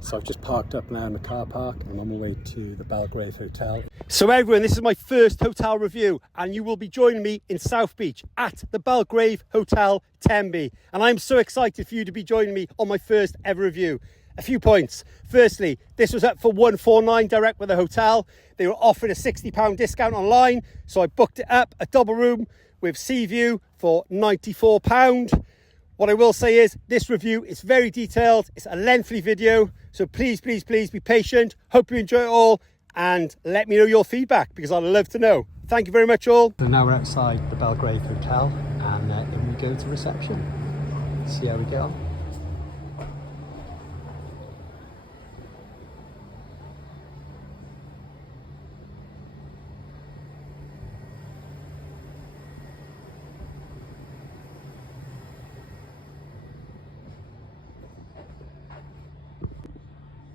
So I've just parked up now in the car park and I'm on my way to the Belgrave Hotel. So everyone, this is my first hotel review and you will be joining me in South Beach at the Belgrave Hotel Tenby. And I'm so excited for you to be joining me on my first ever review. A few points. Firstly, this was up for $149 direct with the hotel. They were offering a £60 discount online, so I booked it up, a double room with sea view for £94. What I will say is this review is very detailed. It's a lengthy video, so please be patient. Hope you enjoy it all and let me know your feedback because I'd love to know. Thank you very much all. So now we're outside the Belgrave Hotel and in we go to reception. Let's see how we get on.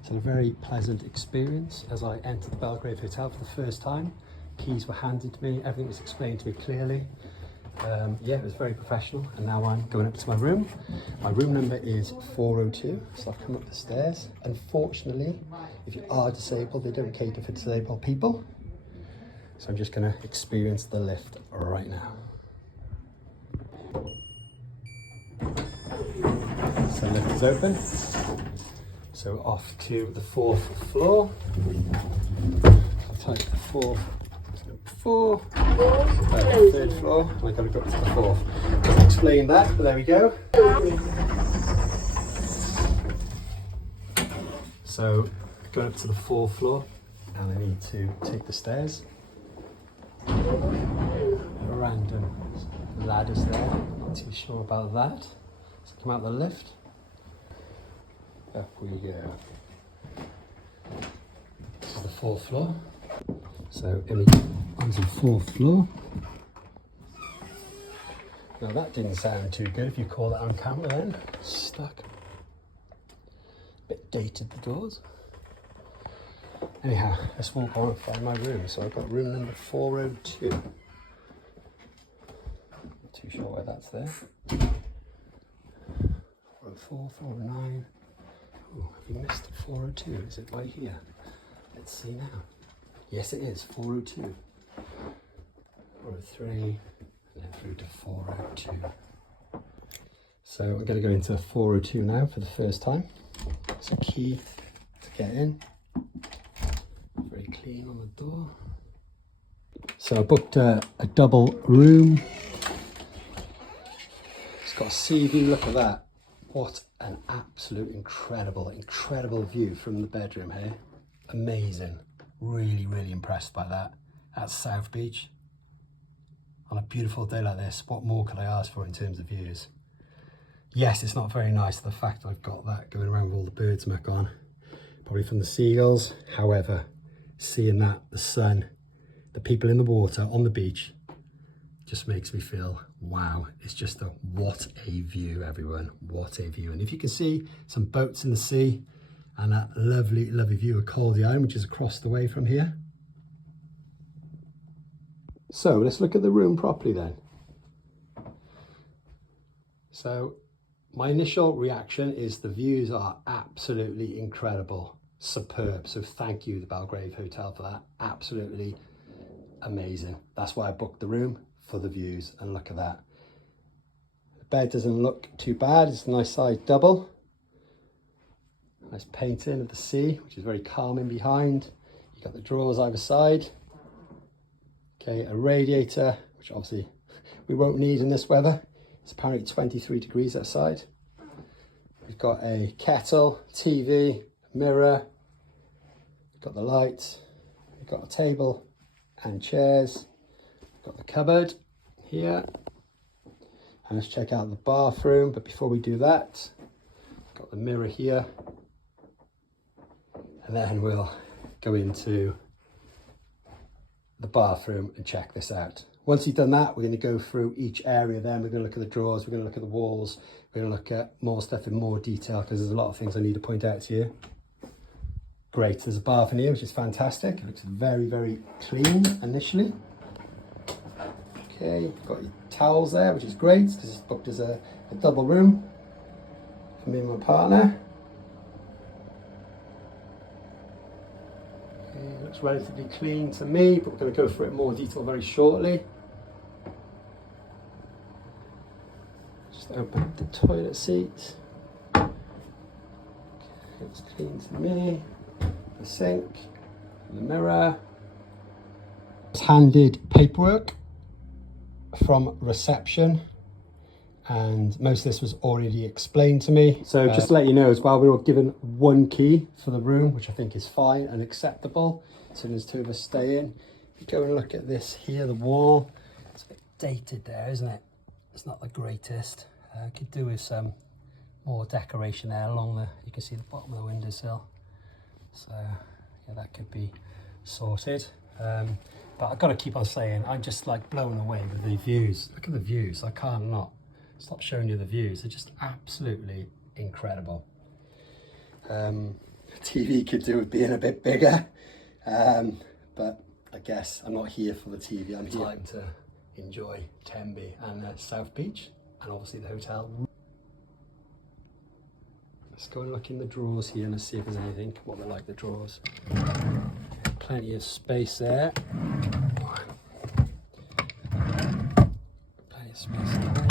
It's a very pleasant experience as I entered the Belgrave Hotel for the first time. Keys were handed to me, everything was explained to me clearly. Yeah, it was very professional, and now I'm going up to my room. My room number is 402, so I've come up the stairs. Unfortunately, if you are disabled, they don't cater for disabled people. So I'm just going to experience the lift right now. So the lift is open. So off to the 4th floor. I'll type the 4th. Four. Third floor. And I've got to go up to the 4th. Doesn't explain that, but there we go. So going up to the 4th floor, and I need to take the stairs. Random ladders there. Not too sure about that. So come out the lift. Up we go. This is the 4th floor. So onto the 4th floor. Now that didn't sound too good if you call that on camera then. Stuck. Bit dated, the doors. Anyhow, let's walk on and find my room. So I've got room number 402. Not too sure why that's there. 404, 409. Oh, have we missed 402? Is it right here? Let's see now. Yes, it is 402. 403, and then through to 402. So I'm going to go into 402 now for the first time. It's a key to get in. Very clean on the door. So I booked a double room. It's got a sea view, look at that. What an absolute incredible view from the bedroom here. Amazing. Really impressed by that. That's South Beach. On a beautiful day like this, what more could I ask for in terms of views? Yes, it's not very nice, the fact that I've got that going around with all the birds muck on. Probably from the seagulls. However, seeing that, the sun, the people in the water on the beach, just makes me feel, wow, it's just what a view, everyone, what a view. And if you can see some boats in the sea and that lovely view of Caldy Island, which is across the way from here. So let's look at the room properly then. So my initial reaction is the views are absolutely incredible, superb. So thank you, the Belgrave Hotel, for that. Absolutely amazing. That's why I booked the room, for the views, and look at that. The bed doesn't look too bad. It's a nice size double. Nice painting of the sea, which is very calming behind. You've got the drawers either side. Okay, a radiator, which obviously we won't need in this weather. It's apparently 23 degrees outside. We've got a kettle, TV, mirror. We've got the lights. We've got a table and chairs. We've got the cupboard here. And let's check out the bathroom. But before we do that, we've got the mirror here. And then we'll go into the bathroom and check this out. Once you've done that, we're going to go through each area then. We're going to look at the drawers, we're going to look at the walls, we're going to look at more stuff in more detail because there's a lot of things I need to point out to you. Great, there's a bath in here, which is fantastic. It looks very clean initially. Okay, you've got your towels there, which is great because it's booked as a double room for me and my partner. Looks relatively clean to me, but we're going to go through it in more detail very shortly. Just open up the toilet seat. Looks clean to me. The sink, the mirror. Handed paperwork from reception, and most of this was already explained to me. So just to let you know as well, we were given one key for the room, which I think is fine and acceptable. So there's two of us stay in. If you go and look at this here, the wall, it's a bit dated there, isn't it? It's not the greatest. Could do with some more decoration there along the, you can see the bottom of the windowsill. So yeah, that could be sorted. But I've got to keep on saying, I'm just like blown away with the views. Look at the views. I can't not stop showing you the views. They're just absolutely incredible. TV could do with being a bit bigger, but I guess I'm not here for the TV. I'm here to enjoy Tenby and South Beach, and obviously the hotel. Let's go and look in the drawers here and let's see if there's anything. What we like the drawers. Plenty of space there. Plenty of space in there.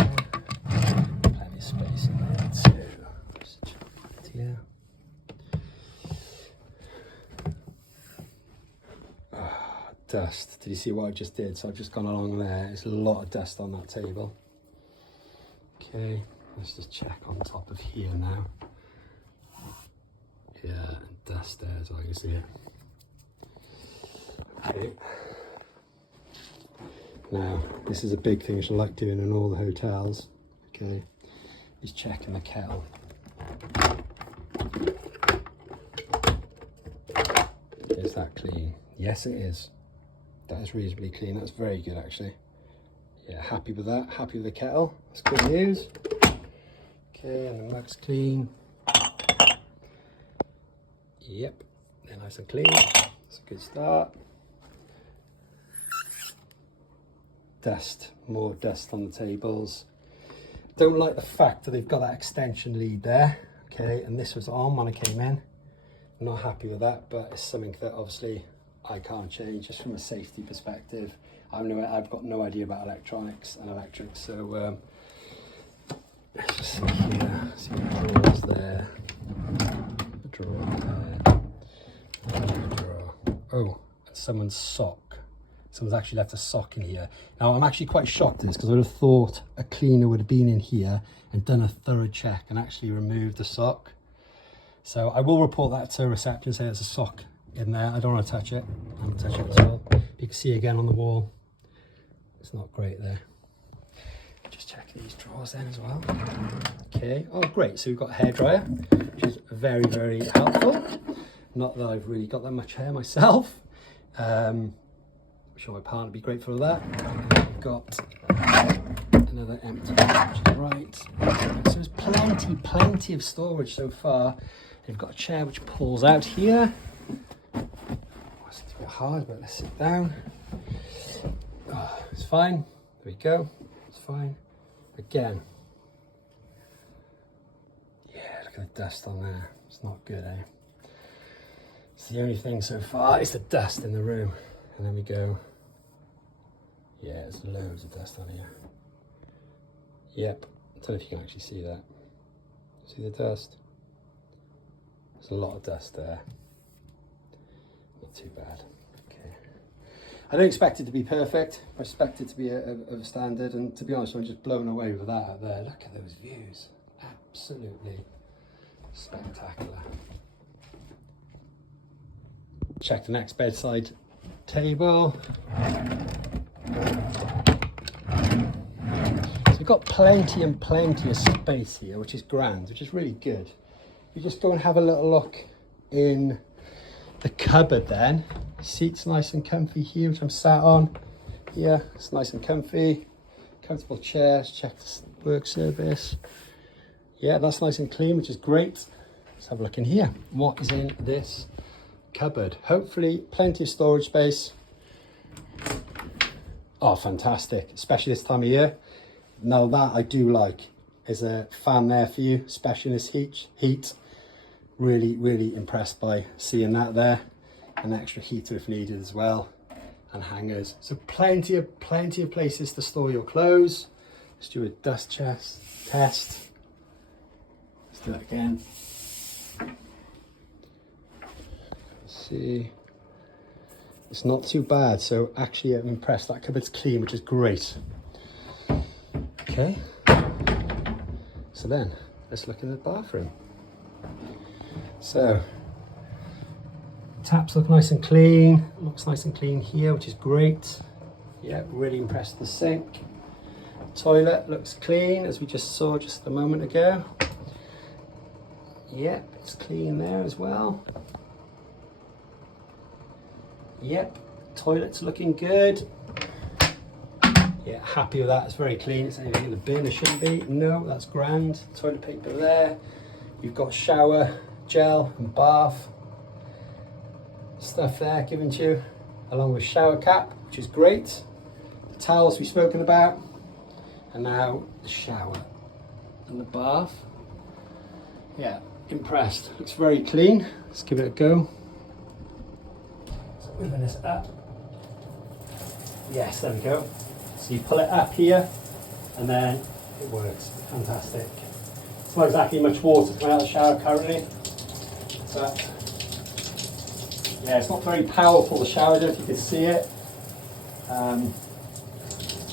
Plenty of space in there too. Just check that here. Dust. Did you see what I just did? So I've just gone along there. There's a lot of dust on that table. Okay, let's just check on top of here now. Yeah, dust there as well, you can see it. Okay. Now, this is a big thing which I like doing in all the hotels. Okay, is checking the kettle. Is that clean? Yes, it is. That is reasonably clean. That's very good, actually. Yeah, happy with that. Happy with the kettle. That's good news. Okay, and the mug's clean. Yep, they're nice and clean. That's a good start. Dust, more dust on the tables. Don't like the fact that they've got that extension lead there. Okay, and this was on when I came in. I'm not happy with that, but it's something that obviously I can't change just from a safety perspective. I've got no idea about electronics and electrics, so let's just see here. See the drawers there. The drawer there. The drawer. Oh, someone's sock. Someone's actually left a sock in here. Now, I'm actually quite shocked at this because I would have thought a cleaner would have been in here and done a thorough check and actually removed the sock. So I will report that to reception, say there's a sock in there. I don't want to touch it. I don't touch it at all. You can see again on the wall. It's not great there. Just check these drawers then as well. Okay. Oh, great. So we've got a hairdryer, which is very, very helpful. Not that I've really got that much hair myself. I'm sure my partner would be grateful for that. We've got another empty, which is right. So there's plenty of storage so far. They've got a chair which pulls out here. It's a bit hard, but let's sit down. Oh, it's fine. There we go. It's fine. Again. Yeah, look at the dust on there. It's not good, eh? It's the only thing so far is the dust in the room. And then we go. Yeah, there's loads of dust on here. Yep. I don't know if you can actually see that. See the dust? There's a lot of dust there. Not too bad. Okay. I don't expect it to be perfect. I expect it to be of a standard. And to be honest, I'm just blown away with that out there. Look at those views. Absolutely spectacular. Check the next bedside table. So we've got plenty of space here, which is grand, which is really good. You just go and have a little look in the cupboard then. Seats nice and comfy here, which I'm sat on. Yeah, it's nice and comfy. Comfortable chairs, check the work surface. Yeah, that's nice and clean, which is great. Let's have a look in here. What is in this cupboard? Hopefully plenty of storage space. Oh, fantastic, especially this time of year. Now that I do like. There's a fan there for you, especially in this heat. Really impressed by seeing that there. an extra heater if needed as well, and hangers. So plenty of places to store your clothes. Let's do a dust test. Let's do that again. Let's see. It's not too bad. So actually I'm impressed. That cupboard's clean, which is great. Okay. So then let's look in the bathroom. So taps look nice and clean. Looks nice and clean here, which is great. Yeah, really impressed with the sink. Toilet looks clean, as we just saw just a moment ago. Yep, it's clean there as well. Yep, toilet's looking good. Yeah, happy with that. It's very clean. It's anything in the bin, it shouldn't be. No, that's grand. Toilet paper there. You've got shower gel and bath stuff there given to you, along with shower cap, which is great. The towels we've spoken about, and now the shower and the bath. Yeah, impressed. Looks very clean. Let's give it a go. So open this up. Yes, there we go. So you pull it up here, and then it works. Fantastic. It's not exactly much water coming out of the shower currently, but yeah, it's not very powerful, the shower, I don't know if you can see it.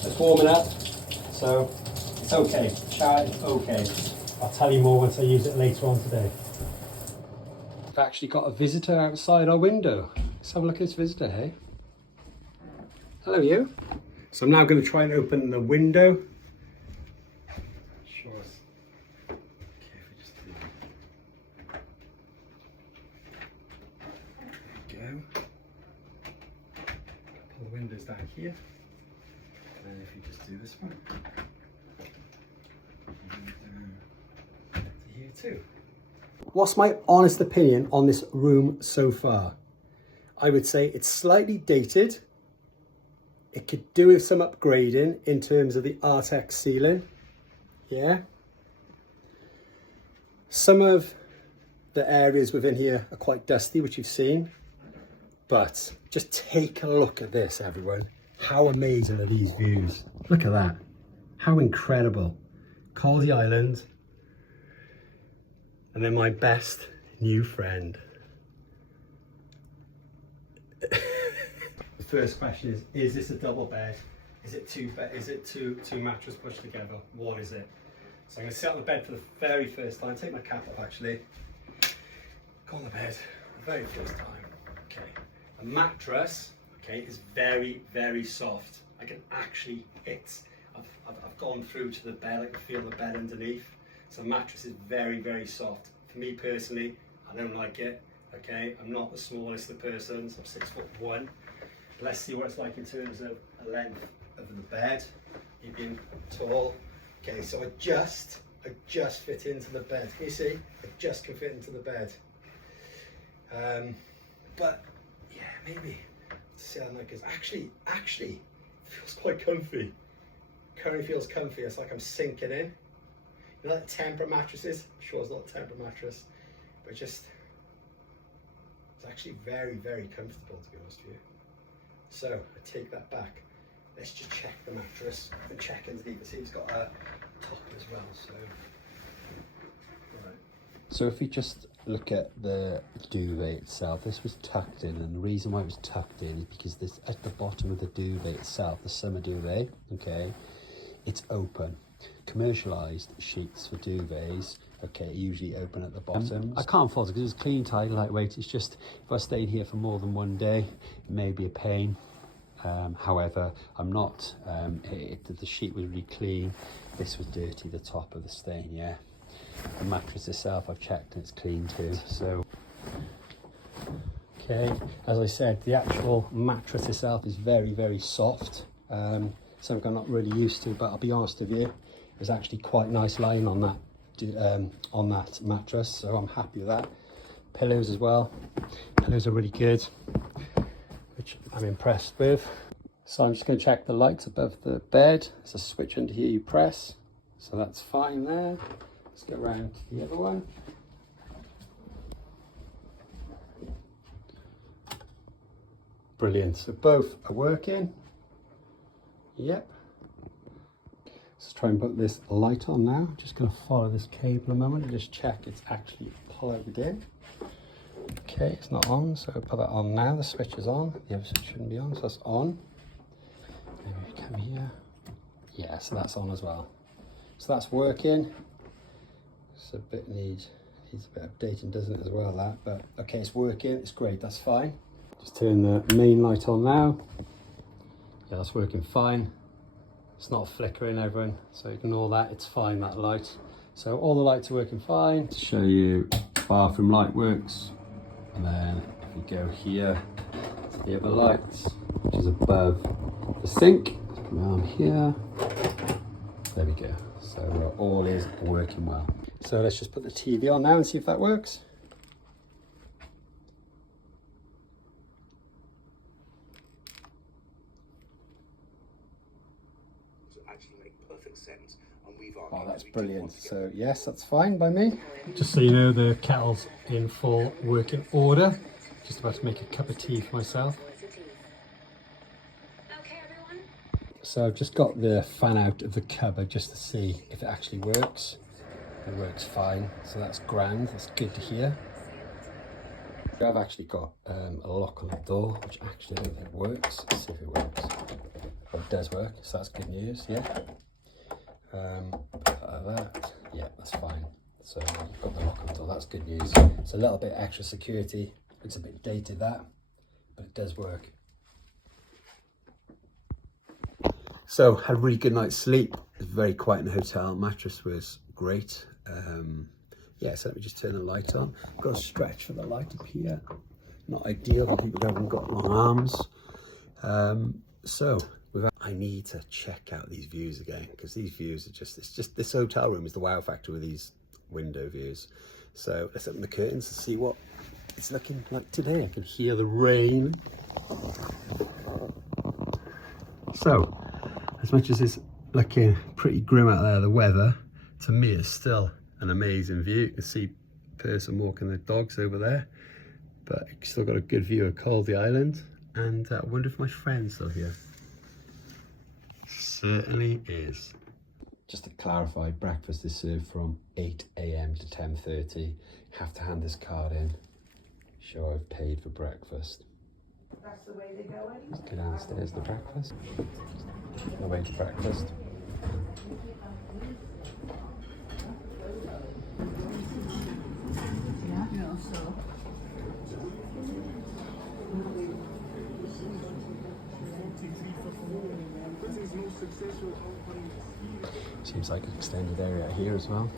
It's warming up, so it's okay. The shower is okay. I'll tell you more once I use it later on today. I've actually got a visitor outside our window. Let's have a look at this visitor, hey? Hello, you. So I'm now going to try and open the window. Sure. Okay, if we just do that. There we go. Pull the windows down here. And then if you just do this one. And to here too. What's my honest opinion on this room so far? I would say it's slightly dated. It could do with some upgrading in terms of the Artex ceiling. Yeah. Some of the areas within here are quite dusty, which you've seen. But just take a look at this, everyone. How amazing are these views? Look at that. How incredible. Causey Island. And then my best new friend. The first question is this a double bed? Is it two mattress pushed together? What is it? So I'm going to sit on the bed for the very first time. Take my cap off actually. Go on the bed for the very first time. Okay. The mattress, okay, is very, very soft. I can actually hit. I've gone through to the bed. I can feel the bed underneath. So the mattress is very, very soft. For me personally, I don't like it. Okay, I'm not the smallest of persons. I'm 6'1". Let's see what it's like in terms of a length of the bed. You being tall. Okay, so I just fit into the bed. Can you see? I just can fit into the bed. But yeah, maybe to see how like is actually feels quite comfy. Currently feels comfy. It's like I'm sinking in. You know that Tempur mattresses? I'm sure it's not a Tempur mattress, but just it's actually very, very comfortable, to be honest with you. So I take that back. Let's just check the mattress and check underneath. See, it's got a top as well. So, right. So if we just look at the duvet itself, this was tucked in, and the reason why it was tucked in is because this at the bottom of the duvet itself, the summer duvet, okay, it's open. Commercialised sheets for duvets, okay, usually open at the bottom. I can't fault it because it's clean, tidy, lightweight. It's just if I stayed here for more than one day, it may be a pain. However, I'm not. The sheet was really clean. This was dirty, the top of the stain. Yeah. The mattress itself, I've checked, and it's clean too. So, okay, as I said, the actual mattress itself is very, very soft. Something I'm not really used to, but I'll be honest with you, there's actually quite nice lying on that mattress, so I'm happy with that. Pillows as well. Pillows are really good, which I'm impressed with. So I'm just going to check the lights above the bed. There's a switch under here you press, so that's fine there. Let's go around to the other one. Brilliant. So both are working. Yep. Let's try and put this light on now. Just going to follow this cable a moment and just check it's actually plugged in. Okay, it's not on, so I'll put that on now. The switch is on. The other switch shouldn't be on, so that's on. Maybe we come here. Yeah, so that's on as well. So that's working. It's a bit needs a bit of updating, doesn't it, as well, that? But okay, it's working. It's great. That's fine. Just turn the main light on now. Yeah, that's working fine. It's not flickering, everyone, so ignore that. It's fine, that light. So all the lights are working fine. To show you, bathroom light works. And then if we go here to the other lights, which is above the sink, come on here. There we go. So all is working well. So let's just put the TV on now and see if that works. Oh, that's brilliant. So yes, that's fine by me. Just so you know, the kettle's in full working order. Just about to make a cup of tea for myself. Okay, everyone. So I've just got the fan out of the cupboard just to see if it actually works. It works fine, so that's grand. That's good to hear. I've actually got a lock on the door, which actually I don't think works. Let's see if it works. Oh, it does work, so that's good news, yeah. That, yeah, that's fine. So you've got the lock on the door, that's good news. It's a little bit extra security. It's a bit dated, that, but it does work. So had a really good night's sleep. It was very quiet in the hotel. Mattress was great. Yeah, so let me just turn the light on. Got to stretch for the light up here. Not ideal for people who haven't got long arms. I need to check out these views again, because these views are just this hotel room is the wow factor with these window views. So let's open the curtains and see what it's looking like today. I can hear the rain. So as much as it's looking pretty grim out there, the weather, to me is still an amazing view. You can see a person walking their dogs over there, but you've still got a good view of Caldy Island. And I wonder if my friend's still here. Certainly is. Just to clarify, breakfast is served from 8 AM to 10:30. You have to hand this card in. Sure, I've paid for breakfast. That's the way they go. Let's go downstairs to breakfast. On the way to breakfast. Seems like an extended area here as well.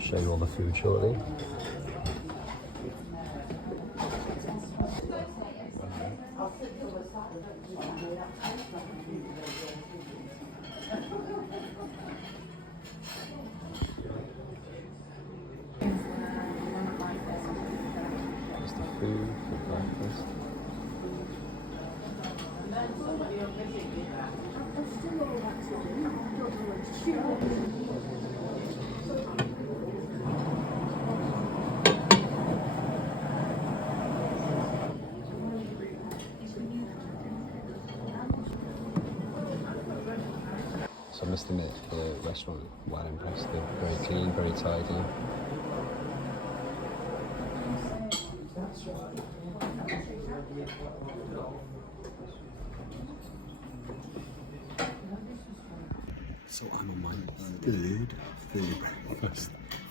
Show you all the food shortly. Food for breakfast. So I must admit, the restaurant, well impressed. They're very clean, very tidy. So I'm on my third breakfast.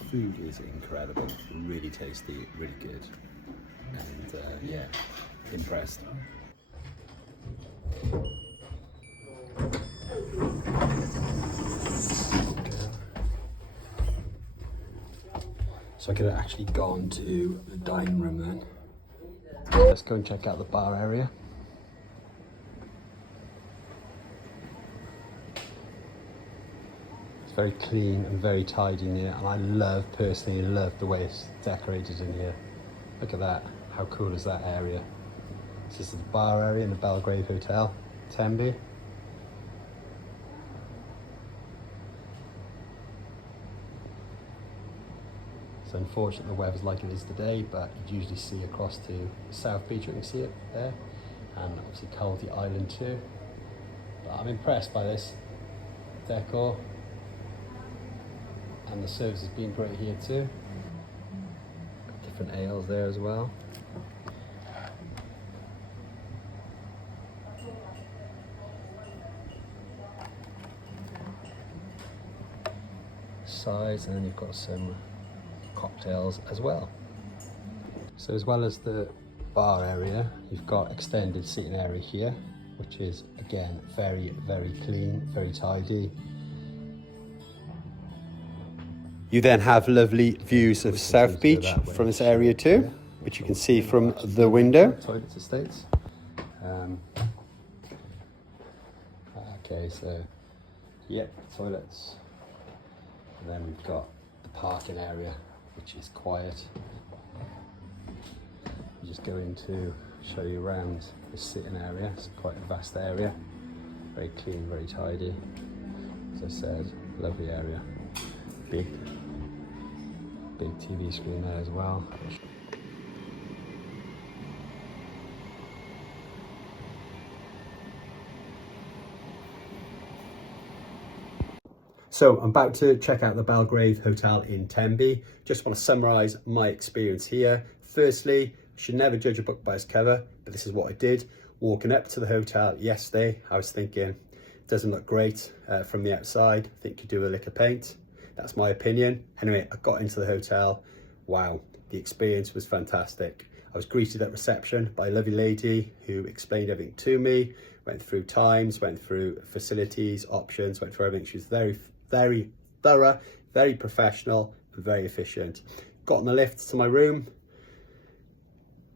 Food is incredible, really tasty, really good, and yeah, impressed. So I could have actually gone to the dining room then. Let's go and check out the bar area. It's very clean and very tidy in here, and I personally love the way it's decorated in here. Look at that, how cool is that area? This is the bar area in the Belgrave Hotel, Tenby. unfortunate the weather's like it is today, but you'd usually see across to South Beach, you can see it there, and obviously Caldy Island too. But I'm impressed by this decor, and the service has been great here too. Different ales there as well. Sides, and then you've got some cocktails as well. So as well as the bar area, you've got extended seating area here, which is again very clean, very tidy. You then have lovely views of South Beach from this area too, which you can see from the window. Toilets estates. Okay, so yeah, toilets. And then we've got the parking area, which is quiet. You just go in to show you around the sitting area. It's quite a vast area, very clean, very tidy. As I said, lovely area. Big TV screen there as well. So I'm about to check out the Belgrave Hotel in Tenby. Just want to summarise my experience here. Firstly, you should never judge a book by its cover, but this is what I did. Walking up to the hotel yesterday, I was thinking, it doesn't look great from the outside. I think you do a lick of paint. That's my opinion. Anyway, I got into the hotel. Wow, the experience was fantastic. I was greeted at reception by a lovely lady who explained everything to me, went through times, went through facilities, options, went through everything. She was very thorough, very professional, and very efficient. Got on the lift to my room.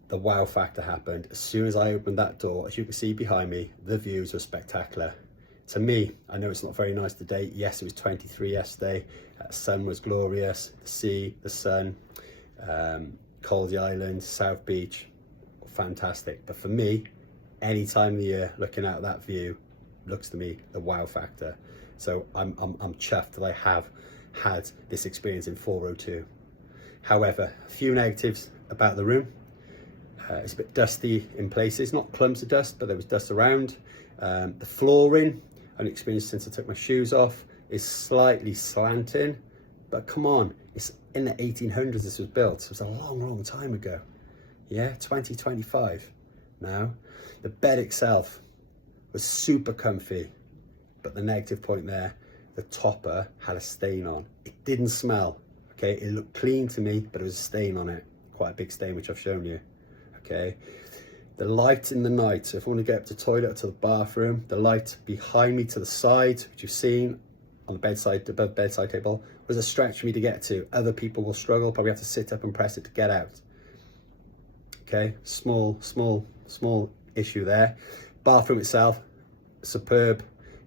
The wow factor happened. As soon as I opened that door, as you can see behind me, the views were spectacular. To me, I know it's not very nice today. Yes, it was 23 yesterday. Sun was glorious. The sea, the sun, Caldy Island, South Beach, fantastic. But for me, any time of the year, looking at that view, looks to me the wow factor. So I'm chuffed that I have had this experience in 402. However, a few negatives about the room. It's a bit dusty in places, not clumps of dust, but there was dust around. The flooring, I've experienced since I took my shoes off, is slightly slanting, but come on, it's in the 1800s this was built. It was a long time ago. Yeah, 2025 now. The bed itself was super comfy, but the negative point there, the topper had a stain on. It didn't smell, okay? It looked clean to me, but there was a stain on it. Quite a big stain, which I've shown you, okay? The light in the night, so if I want to get up to the toilet or to the bathroom, the light behind me to the side, which you've seen on the bedside, above bedside table, was a stretch for me to get to. Other people will struggle, probably have to sit up and press it to get out. Okay, small issue there. Bathroom itself, superb.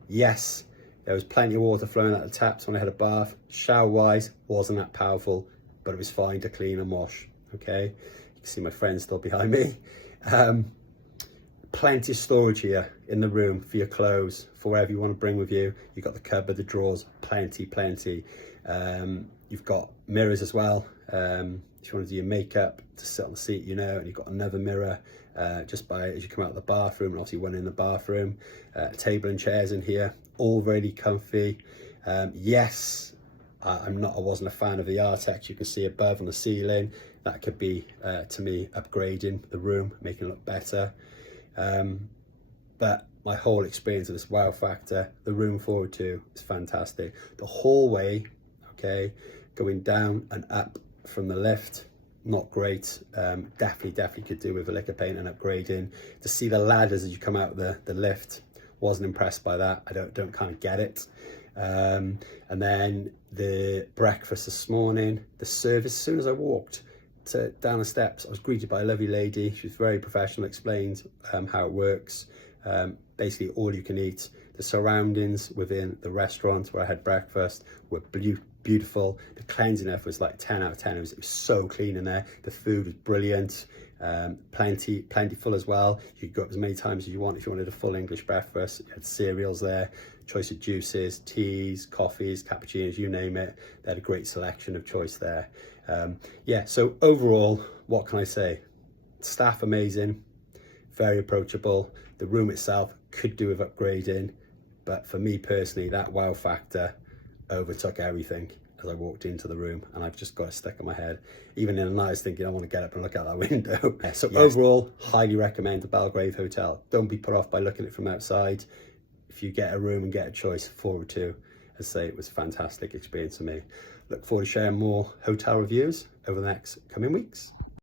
Yes, there was plenty of water flowing out the taps when I had a bath. Shower-wise, wasn't that powerful, but it was fine to clean and wash, okay? You can see my friends still behind me. Plenty of storage here in the room for your clothes, for whatever you want to bring with you. You've got the cupboard, the drawers, plenty. You've got mirrors as well. If you want to do your makeup, to sit on the seat, you know, and you've got another mirror just by as you come out of the bathroom, and obviously one in the bathroom. Table and chairs in here, all really comfy. Yes, I wasn't a fan of the architecture you can see above on the ceiling. That could be, to me, upgrading the room, making it look better. But my whole experience of this wow factor, the room 402 is fantastic. The hallway, okay, going down and up from the lift, not great. Definitely could do with a lick of paint and upgrading. To see the ladders as you come out of the lift, wasn't impressed by that. I don't kind of get it. And then the breakfast this morning, the service, as soon as I walked down the steps, I was greeted by a lovely lady. She was very professional, explained how it works. Basically all you can eat. The surroundings within the restaurant where I had breakfast were beautiful. The cleanliness was like 10 out of 10. It was so clean in there. The food was brilliant. Plentiful as well. You could go up as many times as you want if you wanted a full English breakfast. You had cereals there, choice of juices, teas, coffees, cappuccinos, you name it. They had a great selection of choice there. Yeah, so overall, what can I say? Staff amazing, very approachable. The room itself could do with upgrading, but for me personally, that wow factor overtook everything as I walked into the room, and I've just got it stuck in my head. Even in the night, I was thinking I want to get up and look out that window. So yes, overall, highly recommend the Belgrave Hotel. Don't be put off by looking at it from outside. If you get a room and get a choice, forward to. As I say, it was a fantastic experience for me. Look forward to sharing more hotel reviews over the next coming weeks.